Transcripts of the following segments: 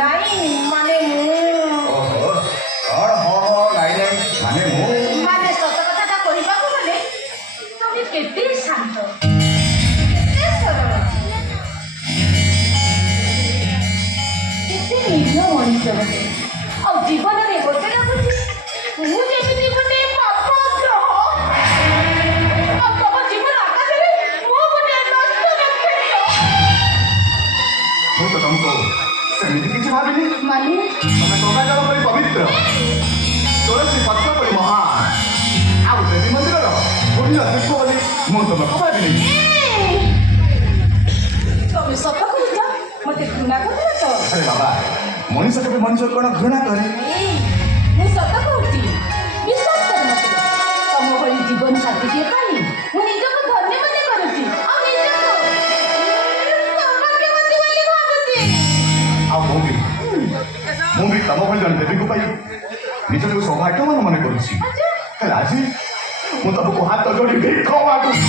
ନାଇଁ ମାନେ ମୁଁ ମାନେ ସତ କଥାଟା କହିବାକୁ ଗଲେ ତମେ କେତେ ଶାନ୍ତ କେତେ ସରଳ କେତେ ନିରୀହ ମଣିଷ ଗୋଟେ ଆଉ ଜୀବନରେ ଗୋଟେ ଲାଗୁଛି ମୁଁ ଯେମିତି ଗୋଟେ ପାପ ଗ୍ରହ ଆଉ ତମ ଜୀବନ ଆକାଶରେ ମୁଁ ଗୋଟେ ନଷ୍ଟ ନକ୍ଷତ୍ର। ମୁଁ ତ ତମକୁ ସେମିତି କିଛି ଭାବିନି। ମାନେ ତମେ ଟଙ୍କା ପରି ପବିତ୍ର, ତୁଳସୀ ପତ୍ର ପରି ମହାନ, ଆଉ ଦେବୀ ମନ୍ଦିରର ପୁଣ୍ୟ ତୀର୍ଥ ବୋଲି ମୁଁ ତମକୁ ଭାବିନି। ତମେ ସତ କହୁଛ ମତେ ଘୃଣା କରୁଛ ତ? ଆରେ ବାବା, ମଣିଷ କେବେ ମଣିଷ କଣ ଘୃଣା କରେ? ମୁଁ ସତ କହୁଛି ବିଶ୍ୱାସ କର ମତେ ତମ ଭଳି ଜୀବନ ସାଥୀଟିଏ ପାଇ ମୁଁ ନିଜକୁ ଧନ୍ୟ ମନେ କରୁଛି ଆଉ ନିଜକୁ ସୌଭାଗ୍ୟବତୀ ବୋଲି ଭାବୁଛି। ଆଉ ମୁଁ ବି ତମ ଭଳି ଜଣେ ଦେବୀକୁ ପାଇ ନିଜକୁ ସୌଭାଗ୍ୟବାନ ମନେ କରୁଛି। ହେଲେ ଆଜି ମୁଁ ତମକୁ ହାତ ଯୋଡ଼ି ଭିକ ମାଗୁଛି।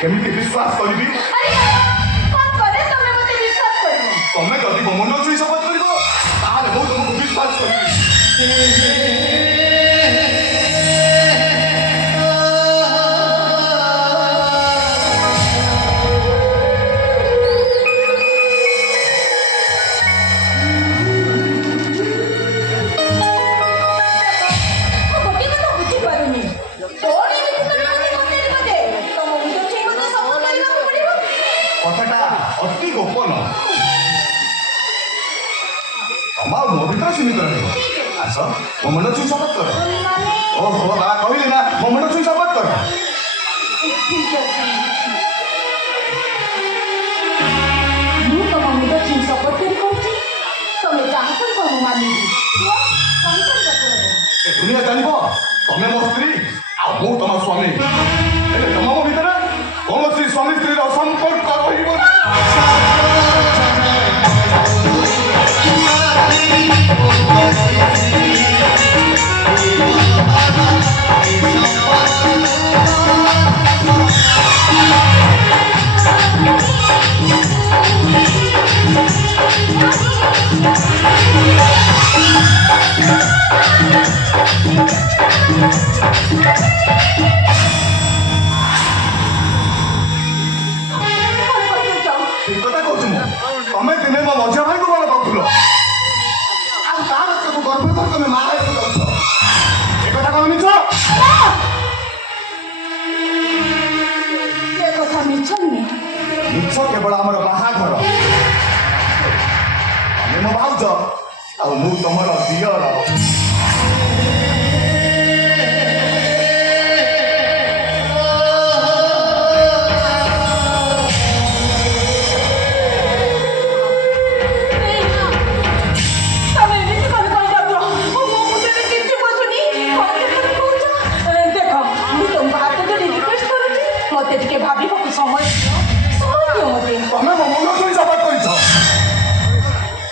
କେମିତି ବିଶ୍ୱାସ କରିବି? ତମେ ଯଦି ମୋ ମନ ଛୁଇଁ ଶପଥ କରିବ ତାହେଲେ ମୁଁ ତମକୁ ବିଶ୍ୱାସ କରିବି। কথাটা অতি গোপন, আমার ମୋ ଭିତରେ ସୀମିତ ରହିବ। ଆସ ମୋ ମନ ଛୁଇଁ ଶପଥ କର। ଓହୋ ବାବା କହିଲି ନା, ମୋ ମନ ଛୁଇଁ ଶପଥ କର। ମୁଁ ତମ ମୁଣ୍ଡ ଛୁଇଁ ଶପଥ କରି କହୁଛି ତମେ ଯାହା କରିବ ମୁଁ ମାନିବି। ଏ ଦୁନିଆ ଜାଣିବ ତମେ ମୋ ସ୍ତ୍ରୀ ଆଉ ମୁଁ ତମ ସ୍ୱାମୀ। ହେଲେ ତମ ଭିତରେ କୌଣସି ସ୍ୱାମୀ ସ୍ତ୍ରୀର ସମ୍ପର୍କ ରହିବ ନା। ଠିକ କଥା କହୁଛୁ ମୁଁ। ତମେ ଦିନେ ମୋ ମଝିଆ ଭାଇକୁ ଭଲ ପାଉଥିଲ, ଆଉ ତାର ସବୁ ଗର୍ଭ ଧରି ତମେ ମା ହେବାକୁ ଯାଉଛ। ଏ କଥା କଣ ମିଛ? ଏ କଥା ମିଛ ନୁହେଁ। ମିଛ କେବଳ ଆମର ବାହାଘର। ତମେ ମୋ ଭାଉଜ ଆଉ ମୁଁ ତମର ଦିଅର। ମତେ ଟିକେ ଭାବିବାକୁ ସମୟ ଦିଅ ମତେ। ତମେ ମୋ ମନ ଛୁଇଁ ଶପଥ କରିଛ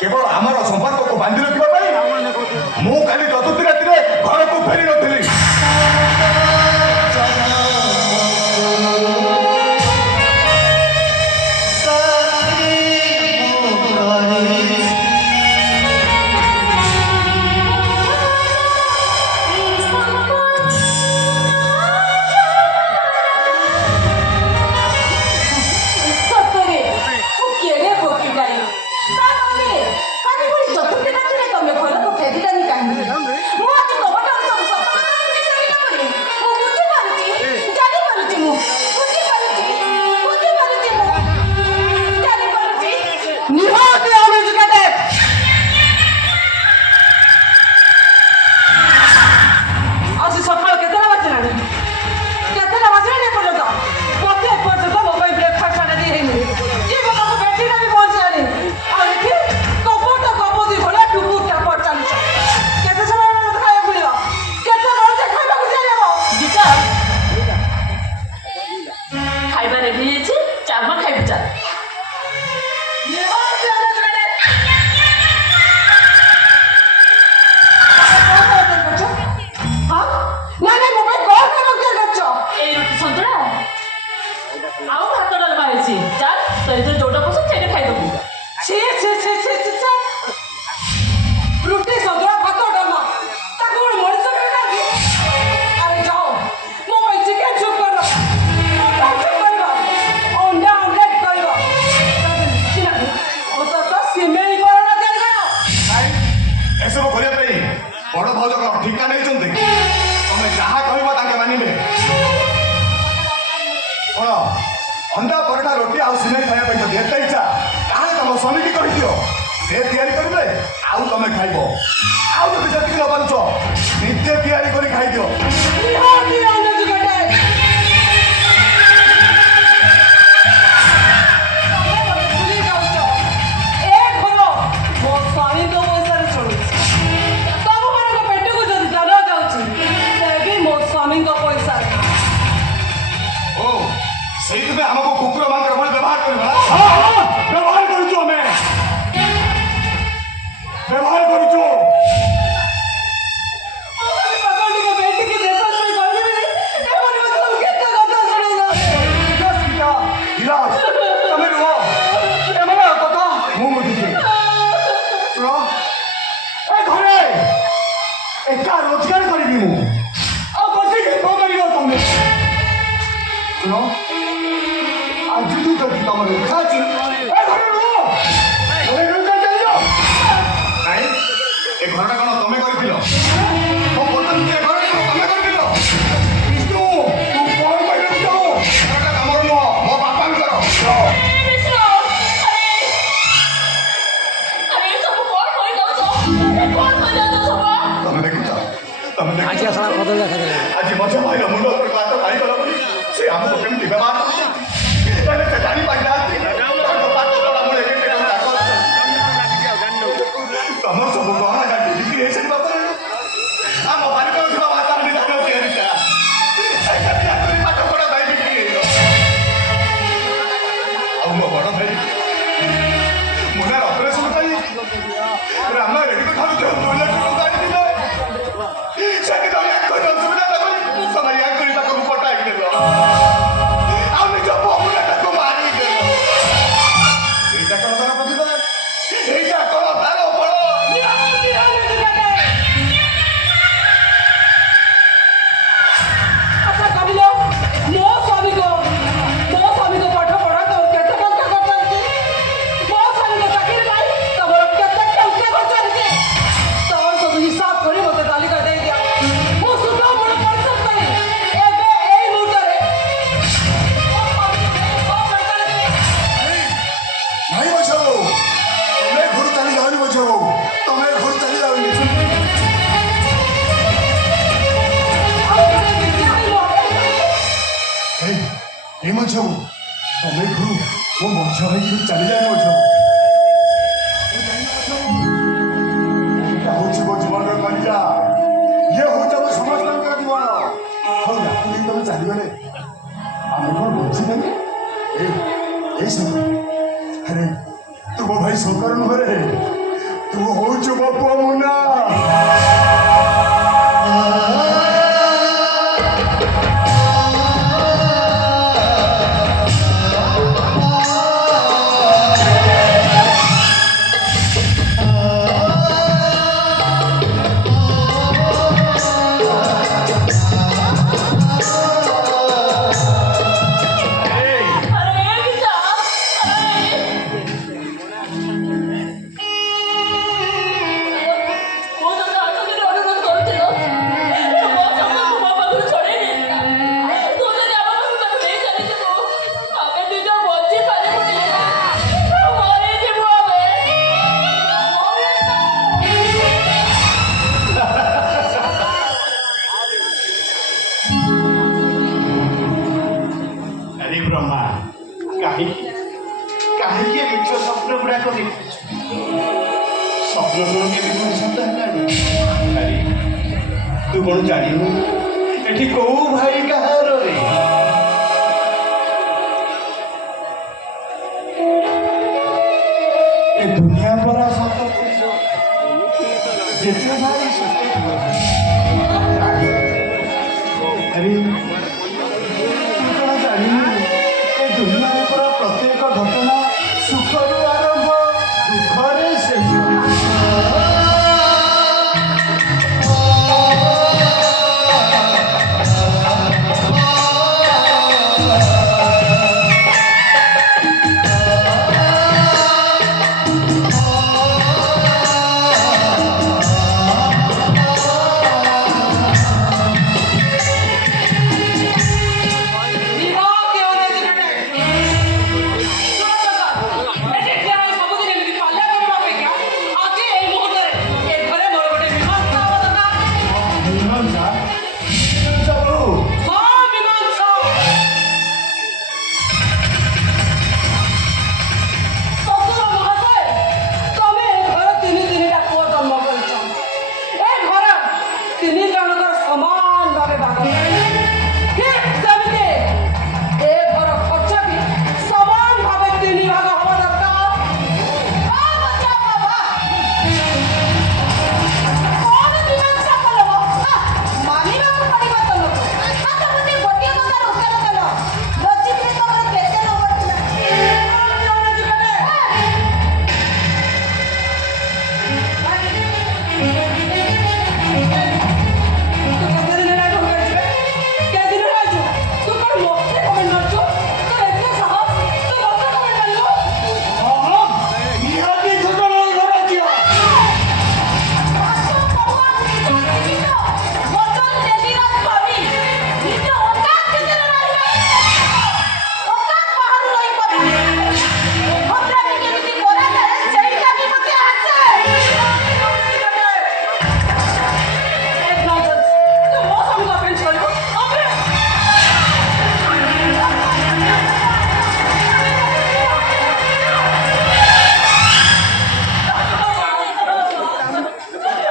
କେବଳ ଆମର ସମ୍ପର୍କକୁ ବାନ୍ଧି ରଖିବା ପାଇଁ। ମୁଁ କାଲି ଚତୁର୍ଥୀ ରାତିରେ ଘରକୁ ଫେରି ନଥିଲି। ଆଉ ଭାତ ଡାଲମା ହେଇଛି ଚାଲ ତୋର ଯୋଉ ଯୋଉଟା ପସନ୍ଦ ସେଇଟା ଖାଇଦବୁ ଛେ ଛେ ଛେ ଛେ ଛେ ଛେ ରୁଟି ସନ୍ତୁଳା ଭାତ ଡାଲମା ତାକୁ କଣ ମଣିଷ ଖାଇନାହାନ୍ତି? ଆରେ ଯାଅ ମୋ ପାଇଁ ଚିକେନ ସୁପ୍ କର, ମଟନ ସୁପ୍ କରିବ, ଅଣ୍ଡା ଆମଲେଟ୍ କରିବ, ଅନ୍ତତଃ ସିମେଇ ପରଟା ତିଆରି କର। ଭାଇ ଏସବୁ କରିବା ପାଇଁ ବଡ଼ ଭାଉଜ କଣ ଠିକା ନେଇଛନ୍ତି? ତମେ ଯାହା କହିବ ତାଙ୍କେ ମାନିବେ। କଣ ଅଣ୍ଡା ପରଟା ରୋଟି ଆଉ ସିମେଇ ଖାଇବା ପାଇଁ ଯଦି ଏତେ ଇଚ୍ଛା ତାହେଲେ ତମ ସ୍ୱାମୀକି କହିଦିଅ, ସେ ତିଆରି କରିବେ ଆଉ ତମେ ଖାଇବ। ଆଉ ଯଦି ସେତିକି ନ ପାରୁଛ ନିଜେ ତିଆରି କରି ଖାଇଦିଅ। ନିହାତି uneducated। ତମେ ମୋତେ ଭୁଲି ଯାଉଛ। ଏ ଘର ମୋ ସ୍ୱାମୀଙ୍କ ପଇସାରେ ଚଳୁଛି। ତମମାନଙ୍କ ପେଟକୁ ଯଦି ଦାନା ଯାଉଛି ସେ ବି ମୋ ସ୍ୱାମୀଙ୍କ ପଇସାରେ। ଓ ସେଇଥିପାଇଁ ଆମକୁ କୁକୁର ମାନଙ୍କର ଭଳି ବ୍ୟବହାର କରିବା ନା? ବ୍ୟବହାର କରୁଛୁ, ଆମେ ବ୍ୟବହାର କରୁଛୁ। ଟିକେ ବେଟିକି ଦେଶ ପାଇଁ କହିଦେବି ଏମାନେ ମୋତେ ସବୁ କେତେ କଥା ଶୁଣେଇଲା। ବିଲାସ ତମେ ରୁହ, ଏମାନଙ୍କ କଥା ମୁଁ ବୁଝୁଛି। ଶୁଣ, ଏ ଘରେ ଏକା ରୋଜଗାର କରିବି ମୁଁ, ଆଉ ବସିକି କଣ କରିବ ତମେ? ଶୁଣ, ଆଜିଠୁ ଯଦି ତମର ଇଚ୍ଛା ଅଛି ଏ ଘରେ ରୁହ, ଘରେ ରୋଜଗାର ଚାଲିବ। ନାଇଁ, ଏ ଘରଟା କଣ ତମେ କରିଥିଲ? ମୋ ପଚାରୁଛି, ଏ ଘରଟା କଣ ତମେ କରିଥିଲ? ବିଷ୍ଣୁ, ତୁ କଣ କହିଲୁ ବିଷ୍ଣୁ? ଘରଟା ତମର ନୁହଁ, ମୋ ବାପାଙ୍କର। ବିଷ୍ଣୁ ଆରେ ସବୁ କଣ କହିଯାଉଛ କଣ କହିଯାଉଛ ସବୁ ତମେ ଦେଖୁଛ, ତମେ ଦେଖୁଛ ଆଜି ଆସଣା କଦଳୀ ଦେଖାଦେଲେ ଆଜି ମଝିଆ ଭାଇର ମୁଣ୍ଡ ଉପରକୁ ହାତ କାଢିଗଲା ବୋଲି ସେ ଆମକୁ କେମିତି ବ୍ୟବହାର କରୁଛି? ହେଲେ ସେ ଜାଣିପାରିନାହାନ୍ତି ତାଙ୍କ ପାଠ ପଢା ମୂଳେ କେତେ ଟଙ୍କା ଖର୍ଚ୍ଚ। ତମର ସବୁ ଗହଣା ଗାଡ଼ି ବିକ୍ରି ହେଇସାରିବା ପରେ ଆମ ବାରିକର ଥିବା ଭାଷାର ନିଦାନ ତିଆରିଟା ପାଠ ପଢା ପାଇଁ ବିକ୍ରି ହେଇଗଲା। ଆଉ ମୋ ବଡ଼ ଭାଇ ମୁନାର ଅପରେସନ ପାଇଁ ରାମ ରେଡିକୁ ଠାରୁ ଯେଉଁ 2 ଲକ୍ଷ ଟଙ୍କା ଆଣିଥିଲେ ସେଠି ତମେ ଏକରି ଅସୁବିଧା ତମେ ତମେ ଏକରି ତାକୁ ପଟାଇ ଦେଲ ଆଉ ନିଜ ବହୁରେ ତାକୁ ମାରି ଦେଲ। ଏଇଟା କଣ ତାର ପ୍ରତିଭା? ଏଇଟା କଣ ତାର ଫଳ? ଆଚ୍ଛା କହିଲ ମୋ ସ୍ୱାମୀଙ୍କ ପାଠ ପଢା ତୋର କେତେ ଟଙ୍କା ଖର୍ଚ୍ଚ ହେଇଛି? ମୋ ସ୍ୱାମୀଙ୍କ ଚାକିରି ପାଇଁ ତମର କେତେ ଟଙ୍କା ଖର୍ଚ୍ଚ ହେଇଛି? ତମର ସବୁ ହିସାବ କରି ମୋତେ ତାଲିକା ଦେଇଦିଅ। ମୁଁ ସୁଧ ମୂଳ ପରିଶୋଧ କରି ଏବେ ଏଇ ମୁହୂର୍ତ୍ତରେ ମୋ ସ୍ୱାମୀଙ୍କୁ କଣ ଦରକାର ଦେବି? ନାଇଁ ବଛାଉ, ତମେ ଘରୁ ଚାଲି ଯାଉନି ବଛାଉ, ତମେ ଘରୁ ଚାଲି ଯାଉନି। ଆଉ ଥରେ ବିକ୍ରି ହେଇବ। এই মঞ্চাবু তবে ঘুরু ও মঞ্চা ভাই কিন্তু চালি যায় মঞ্চাবু। এটা হচ্ছে ମୋ ଜୀବନର କଲିଜା, ଇଏ ହଉଛି ଆମ ସମସ୍ତଙ୍କର ଜୀବନ। ହଉ ରାତି ତମେ ଚାଲିଗଲେ ଆମେ କଣ ବୁଝିଦେଲେ? এই ଶୁଣ, ଆରେ ତୁ ମୋ ଭାଇ ଶଙ୍କର ନୁହଁ ରେ, ତୁ ହଉଛୁ ମୋ ପୁଅ ମୁନା। ଆରେ ବିଷ୍ଣୁ ମୁଁ ତ ହାତ ଧରି ଅନୁରୋଧ କରୁଥିଲ ମୋ ସାଙ୍ଗକୁ ମୋ ପାଖରୁ ଛଡ଼େଇ ନେଇଥିଲା। ତୁ ଯଦି ଆମ ପାଖକୁ ତାକୁ ନେଇ ଚାଲିଯିବୁ ଆମେ ନିଜ ବଞ୍ଚି ପାରିବୁନି, ମରିଯିବୁ ଆମେ। ଆରେ ବ୍ରହ୍ମା, କାହିଁକି କାହିଁକି ଏ ମିଛ ସ୍ୱପ୍ନ ଗୁଡାକ ଦେଖୁଛୁ? ସ୍ୱପ୍ନ କଣ କେବେ ପରିଶୁଦ୍ଧ ହେଲାଣି? ଆରେ ତୁ କଣ ଜାଣିନୁ ଏଠି କୋଉ ଭାଇ କାହାର ରେ? ଏ ଦୁନିଆ ପରା ସତ ପୁରୁଷ, ଯେତେ ଭାଇ ସେତେ ଆରେ ତୁ କଣ ଜାଣିନୁ ଏ ସୁଖରୁ ଆରମ୍ଭ ଦୁଃଖରେ ଶେଷ। ବିବାହ କେଉଁ ଦିନଟା ଏଠି ଠିଆ ହୋଇ ସବୁଦିନ ଏମିତି ପାଲା କରିବା ଅପେକ୍ଷା ଆଜି ଏଇ ମୁହୂର୍ତ୍ତରେ ଏ ଘରେ ମୋର ଗୋଟେ ମୀମାଂସା ହବା ଦରକାର। ମୀମାଂସା ସବୁ ହଁ ମୀମାଂସା। ଶ୍ୱଶୁର ମହାଶୟ, ତମେ ଏ ଘର ତିନିଟା ପୁଅ ଜନ୍ମ କରିଛ। ଏ ଘର ତିନି ଜଣଙ୍କର ସମାନ ଭାବେ ଭାଗ। ଠିକ୍ ସେମିତି ଏ ଘର ଖର୍ଚ୍ଚ ବି ସମାନ ଭାବେ ତିନି ଭାଗ ହବା ଦରକାର। କଣ ମୀମାଂସା କଲ ମ? ମାନିବାକୁ ପଡ଼ିବ ତମକୁ। ଆଚ୍ଛା ମୋତେ ଗୋଟିଏ କଥାର ଉତ୍ତର ଦେଲ। ରଚିତରେ ତମର କେତେ ନମ୍ବର ଥିଲା? ନିହାତି ଛୋଟବେଳୁ ଘର ଝିଅ।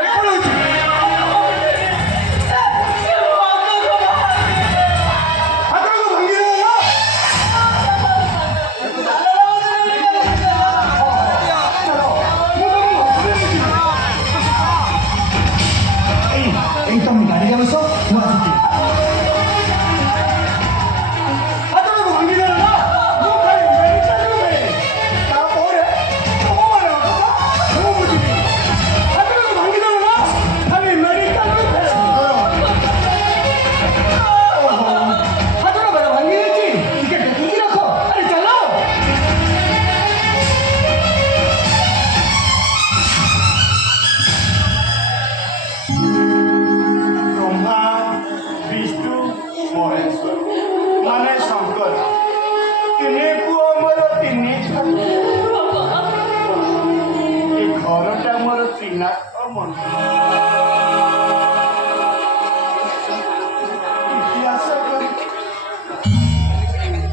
କଣ ହଉଛି? ହାତକୁ ଭାଙ୍ଗିଦେଲ ନା? এই তুমি গাড়ি চালাচ্ছ ମୁଁ ଆସୁଛି। ହାତକୁ ଭାଙ୍ଗିଦେଲ ନା? ମୁଁ ଖାଲି ମେଡିକାଲ ଯିବି। ତାପରେ ତମମାନଙ୍କ କଥା ମୁଁ ବୁଝିବି। ହାତକୁ ଭାଙ୍ଗିଦେଲ ନା? ଖାଲି ମେଡିକାଲ ଯିବି। ଓହୋ, ହାତର ବେଳ ଭାଙ୍ଗି ଯାଇଛି। ଟିକେ ଦେଖିକି ରଖ। ଆରେ ଚାଲ। ବ୍ରହ୍ମା ବିଷ୍ଣୁ ମହେଶ୍ୱର ମାନେ ଶଙ୍କର ତିନି ପୁଅ ମୋର ତିନି ଠାକୁର। ଏ ଘରଟା ମୋର ତ୍ରିନାଥ ମନ୍ଦିର। ଇତିହାସ କରିଛି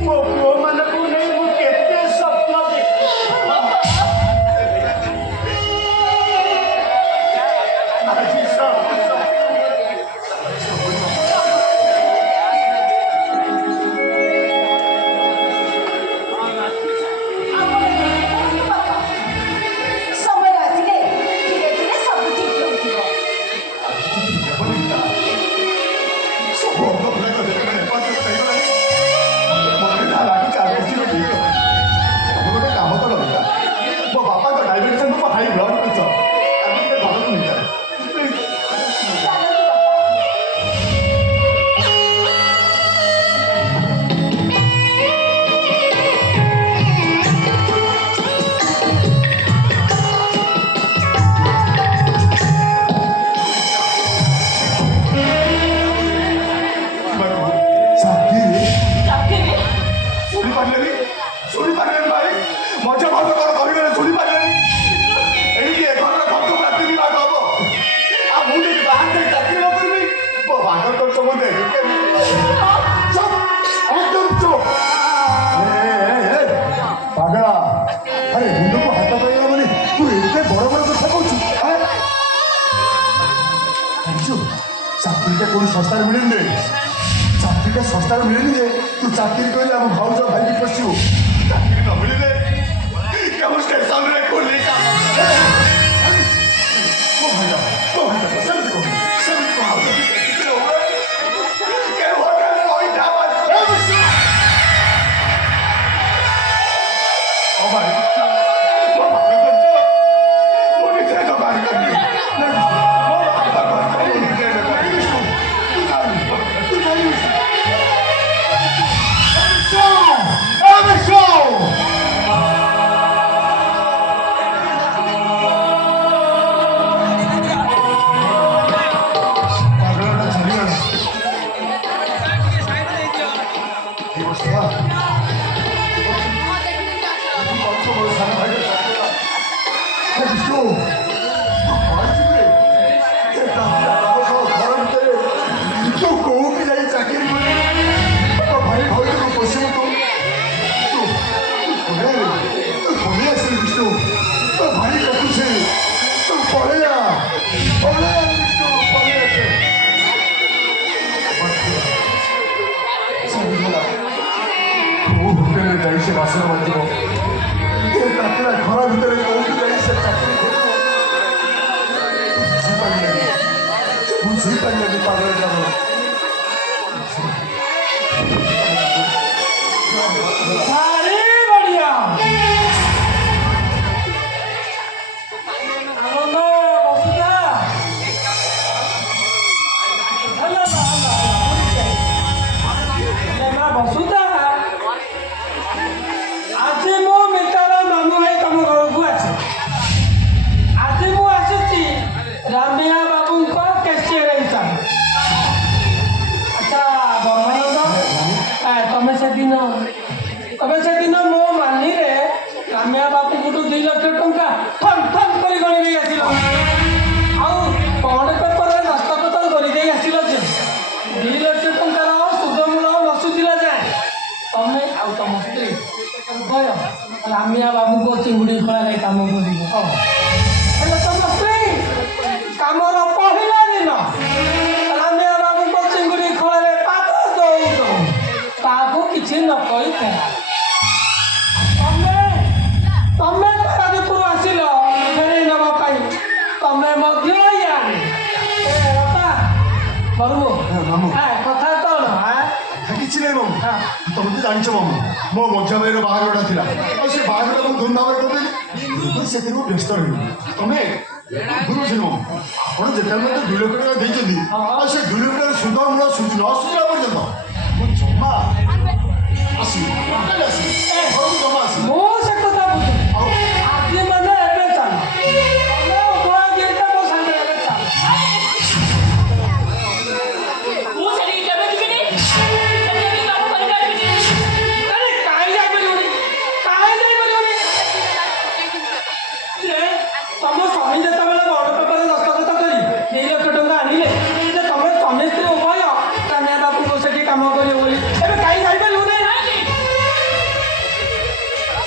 ମୋ ପୁଅମାନଙ୍କୁ ନେଇ ମୁଁ କେତେ ସ୍ୱପ୍ନ ଦେଖିଛି। ଆଜି ସବୁ ସମୟ ଆସିଲେ ଧୀରେ ଧୀରେ ସବୁ ଠିକ୍ ହେଉଥିବ। ସବୁ ଅଙ୍ଗ ଗୁଡ଼ାକ ଯେତେବେଳେ ଏପର୍ଯ୍ୟନ୍ତ ହେଇଗଲାଣି ମୋତେ ଯାହା ଲାଗୁଛି ଆଗ ଠିକ ଠିକ ତମେ ଗୋଟେ କାମ କର ବେଟା। ମୋ ବାପାଙ୍କ ଡାଇବେଟିସ୍ ମୋ ହାଇ ବ୍ଲଡ୍ ପ୍ରେସର ଆମେ ଟିକେ ଘରକୁ ନେଇଯାଏ। ଚାଲନ୍ତୁ ବାପା। ଚାକିରି ଚାକିରି ଶୁଣିପାରିଲେନି ଭାଇ ମଜା ଭଲ କର କହିବେ ଶୁଣିପାରିଲେନି। ଏଇଠି ଏ ଘରର ଖର୍ଚ୍ଚ ପୁରା 3 ଲାଖ ହବ। ଆଉ ମୁଁ ଯଦି ବାହାରେ ଯାଇ ଚାକିରି ନ କରିବି ମୋ ବାହାଘର ଖର୍ଚ୍ଚ ମୁଁ ଦେବି କେମିତି? ଚୁପ୍, ଏକଦମ ଚୁପ୍। ପାଗଳା, ଆରେ ମୁଣ୍ଡକୁ ହାତ ପାଇଗଲା ମାନେ ତୁ ଏତେ ବଡ଼ ବଡ଼ କଥା କହୁଛୁ? ଜାଣିଛୁ ଚାକିରିଟା କୋଉଠି ଶସ୍ତାରେ ମିଳେନି। ଚାକିରିଟା ଶସ୍ତାରେ ମିଳେନି ଯେ ତୁ ଚାକିରି କହିଲେ ଆମ ଭାଉଜ ଭାଇକି ପଶିବୁ। ଚାକିରି ନ ମିଳିଲେ କେଉଁ ଷ୍ଟେସନରେ କୋଲି କାମ ମୋ ଭାଇଟା ସେମିତି କହୁନି ସେମିତି କହୁନି। Oh my God. ଯାଇ ସେ ବାସନ ବାଜିବ ତାତିଲା ଖରା ଭିତରେ କୋଉଠି ଯାଇ ସେ ଚାକିରି ବୁଝିପାରିଲେନି ପାଗଳ ଯାବ ଭାରି ବଢିଆ ଆନନ୍ଦ ବସୁଧା ଭଲ ବସୁଧା ଆଜି ମୁଁ ମିତାର ମାମୁଁ ଭାଇ ତମ ଘରକୁ ଆସେ ଆଜି ମୁଁ ଆସୁଛି ରାମିଆ ବାବୁଙ୍କ କେସିଆର ହିସାବ ଆଚ୍ଛା ବ୍ରହ୍ମାନନ୍ଦ ତମେ ସେଦିନ ମୋ ମାନିରେ ରାମିଆ ବାବୁଙ୍କଠୁ 2 ଲକ୍ଷ ଟଙ୍କା ଠନ୍ ଠନ୍ କରି ଗଣି ଦେଇ ଆସିଲ ଆଉ ବଣ୍ଡ ପେପରରେ ଦସ୍ତଖତ କରିଦେଇ ଆସିଲ ଯେ 2 ଲକ୍ଷ ଟଙ୍କାର ସୁଧମୂଳ ବସୁଥିଲା ଯାଏ ତମେ ଆଉ ତମ ସ୍ତ୍ରୀ ଉଭୟ ରାମିଆ ବାବୁଙ୍କ ଚିଙ୍ଗୁଡ଼ି ଖୋଳାରେ କାମ କରିବ ହେଲେ ତମ ସ୍ତ୍ରୀ କାମର ପହିଲା ଦିନ ରାମିଆ ବାବୁଙ୍କ ଚିଙ୍ଗୁଡ଼ି ଖୋଳାରେ ପାଦ ଦଉ ତାହାକୁ କିଛି ନ କହିଥିଲା ତମେ ପାରାଦୀପରୁ ଆସିଲ ଫେରେଇ ନେବା ପାଇଁ ତମେ ମଧ୍ୟ କଥା କଣ କିଛି ନାହିଁ ମାମୁଁ ତମେ ତ ଜାଣିଛ ମାମୁଁ ମୋ ମଝିଆ ଭାଇର ବାହାଘରଟା ଥିଲା ଆଉ ସେ ବାହାଘରଟା ମୁଁ ଧୁମଧାମରେ କରିଦେଲି ସେଥିରେ ମୁଁ ବ୍ୟସ୍ତ ରହିବି ତମେ ବୁଝୁଛି ମାମୁଁ ଆପଣ ଯେତେବେଳେ ମତେ 2 ଲକ୍ଷ ଟଙ୍କା ଦେଇଛନ୍ତି ଆଉ ସେ 2 ଲକ୍ଷ ଟଙ୍କାର ସୁଧ ମୂଳ ନ ସୁଝିଲା ପର୍ଯ୍ୟନ୍ତ ମୁଁ ଜମା ଆସିବି ଘରକୁ ଜମା ଆସିବି ମୁଁ ସେ କଥା ବୁଝୁଛି ଆଉ ଆଜି ମାନେ ଏବେ ଚାଲ ତମେ ଉଭୟ ଦିଟା ମୋ ସାଙ୍ଗରେ ଏବେ ଚାଲ ମୁଁ ସେଠିକି କେବେ ଯିବିନି ସେଠିକି କାମ କରିପାରିବିନି ଆରେ କାହିଁ ଯାଇପାରିବନି ତମ ସ୍ୱାମୀ ଯେତେବେଳେ ବଡ଼ ପେପରରେ ଦସ୍ତଖତ କରି 2 ଲକ୍ଷ ଟଙ୍କା ଆଣିଲେ ଯେ ତମେ ସ୍ୱାମୀ ସ୍ତ୍ରୀ ଉଭୟ ରାମିଆ ବାବୁଙ୍କ ସେଠି କାମ କରିବ ବୋଲି ଏବେ କାହିଁ ଯାଇପାରିବୁ ନାହିଁ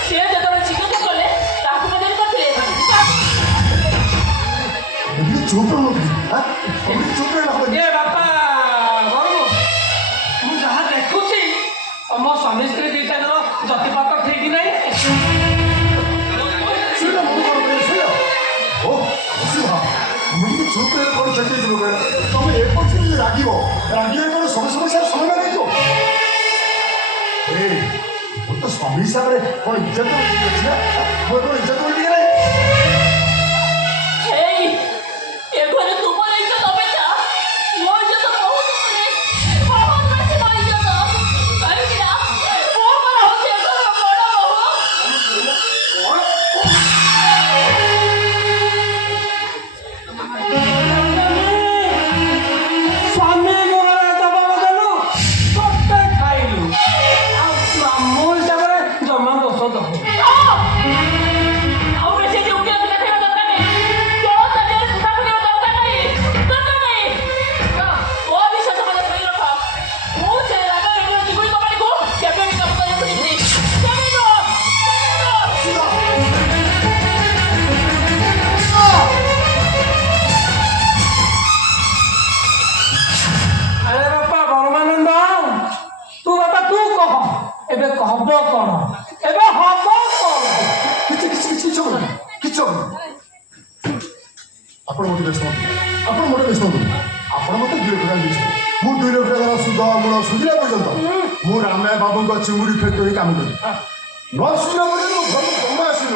ସେ ଯେତେବେଳେ ଚିକିତ୍ସା କଲେ ତାହାକୁ ମଧ୍ୟ କରିଥିଲେ ଚୁପ୍ ଚୁପ୍ ଏ ବାପା ଗରମ ମୁଁ ଯାହା ଦେଖୁଛି ତମ ସ୍ୱାମୀ ସ୍ତ୍ରୀ ଦିଟାଙ୍କର ଯତିପାତ ଠିକ ନାହିଁ ଚୁପ୍ କଣ କ୍ଷତି ଯିବ ତମେ ଏପଟେ ରାଗିବ ରାଗିଲେ କଣ ସବୁ ସମସ୍ୟାର ସମାଧାନ ହେଇଯିବ ମୁଁ ତ ସ୍ୱାମୀ ହିସାବରେ କଣ ଇଜ୍ଜତ ଅଛି ନା ମୋର କଣ ଇଜ୍ଜତ ଟିକେ ନାହିଁ ହେଇ ଏ ଘରେ ତୁମର ଇଜ୍ଜତ ଅପେକ୍ଷା ମୋ ଇଜ୍ଜତ ବହୁତ ବେଶୀ ମୋ ଇଜ୍ଜତ କାହିଁକି ନା ମୁଁ ମୋର ହଉଛି ଏ ଘରର ବଡ଼ ବୋହୂ ସ୍ୱାମୀ ମୁହଁରେ ଦବା ବଦଳୁ ସତେ ଖାଇଲୁ ଆଉ ମାମୁଁ ହିସାବରେ ଜମା ଦୋଷ ଦବ ଆଉ ବେଶୀ ଯୋଗ୍ୟ ପିଲା ଥିବା ଦରକାର ନାହିଁ କେଉଁ ଚାଲିରେ ସୁଧା କରିବା ଦରକାର ନାହିଁ ଅବିଶ୍ୱାସ ମୋତେ ଶୁଣି ରଖ ମୁଁ ସେ ରାଜା ଚିଙ୍ଗୁଡ଼ି କମ୍ପାନୀକୁ କେବେ ବି କାମ କରିବାକୁ ଯିବିନି କେବେ ନୁହଁ ଆରେ ବାପା ବ୍ରହ୍ମାନନ୍ଦ ତୁ କହ ଏବେ ହବ କଣ ଏବେ ହବ କଣ କିଛି ହବନି ଆପଣ ମୋତେ ବ୍ୟସ୍ତ ଆପଣ ମୋତେ ବ୍ୟସ୍ତ ହୁଅନ୍ତୁ ଆପଣ ମୋତେ 2 ଲକ୍ଷ ଟଙ୍କା ଦେଇଛନ୍ତି ମୁଁ 2 ଲକ୍ଷ ଟଙ୍କାର ସୁଧ ମୂଳ ସୁଝିଲା ପର୍ଯ୍ୟନ୍ତ ମୁଁ ରାମିଆ ବାବୁଙ୍କ ଚିଙ୍ଗୁଡ଼ି ଫ୍ୟାକ୍ଟରି କାମ କରିବି ନ ସୁଝିଲା ପର୍ଯ୍ୟନ୍ତ ମୁଁ ଘରକୁ ଜମା ଆସିବି